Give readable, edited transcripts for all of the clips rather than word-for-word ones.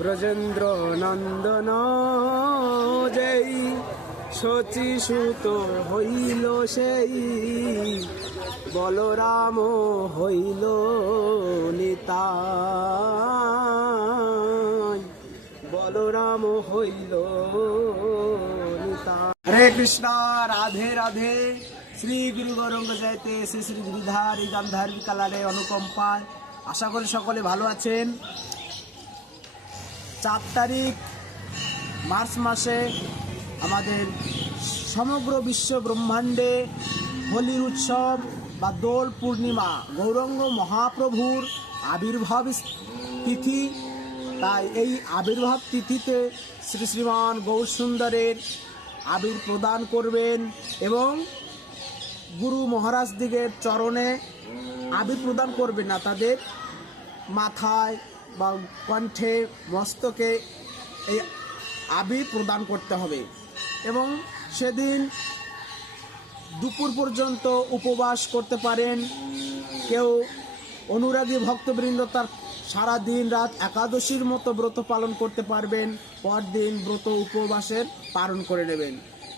ব্রজেন্দ্র নন্দন যেই শচী সুত হইল সেই বলরাম হইল নিতাই, বলরাম হইল নিতাই। হরে কৃষ্ণ, রাধে রাধে। শ্রী গুরু গৌরাঙ্গ জয়তে শ্রী শ্রী গিরিধারী গান্ধারী কালারে অনুকম্পায়। আশা করি সকলে ভালো আছেন। 4 তারিখ মার্চ মাসে আমাদের সমগ্র বিশ্ব ব্রহ্মাণ্ডে হোলির উৎসব বা দোল পূর্ণিমা, গৌরাঙ্গ মহাপ্রভুর আবির্ভাব তিথি। তাই এই আবির্ভাব তিথিতে শ্রী শ্রীমান গৌরসুন্দরের আবির প্রদান করবেন এবং গুরু মহারাজ দিগের চরণে আবির প্রদান করবেন না, তাদের মাথায় বা কণ্ঠে মস্তকে এই আবির প্রদান করতে হবে। এবং সেদিন দুপুর পর্যন্ত উপবাস করতে পারেন। কেউ অনুরাগী ভক্তবৃন্দ তার সারা দিন রাত একাদশীর মতো ব্রত পালন করতে পারবেন। পরদিন ব্রত উপবাসের পালন করে নেবেন।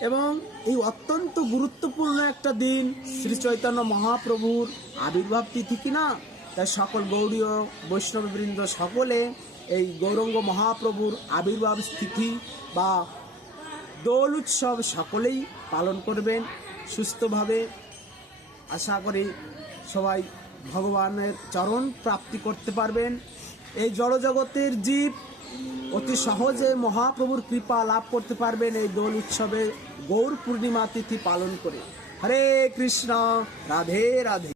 এবং এই অত্যন্ত গুরুত্বপূর্ণ একটা দিন, শ্রী চৈতন্য মহাপ্রভুর আবির্ভাব তিথি কিনা, তাই সকল গৌড়ীয় বৈষ্ণববৃন্দ সকলে এই গৌরাঙ্গ মহাপ্রভুর আবির্ভাব তিথি বা দোল উৎসব সকলেই পালন করবেন সুস্থভাবে। আশা করি সবাই ভগবানের চরণ প্রাপ্তি করতে পারবেন। এই জড়জগতের জীব অতি সহজে মহাপ্রভুর কৃপা লাভ করতে পারবেন এই দোল উৎসবে গৌর পূর্ণিমা তিথি পালন করে। হরে কৃষ্ণ, রাধে রাধে।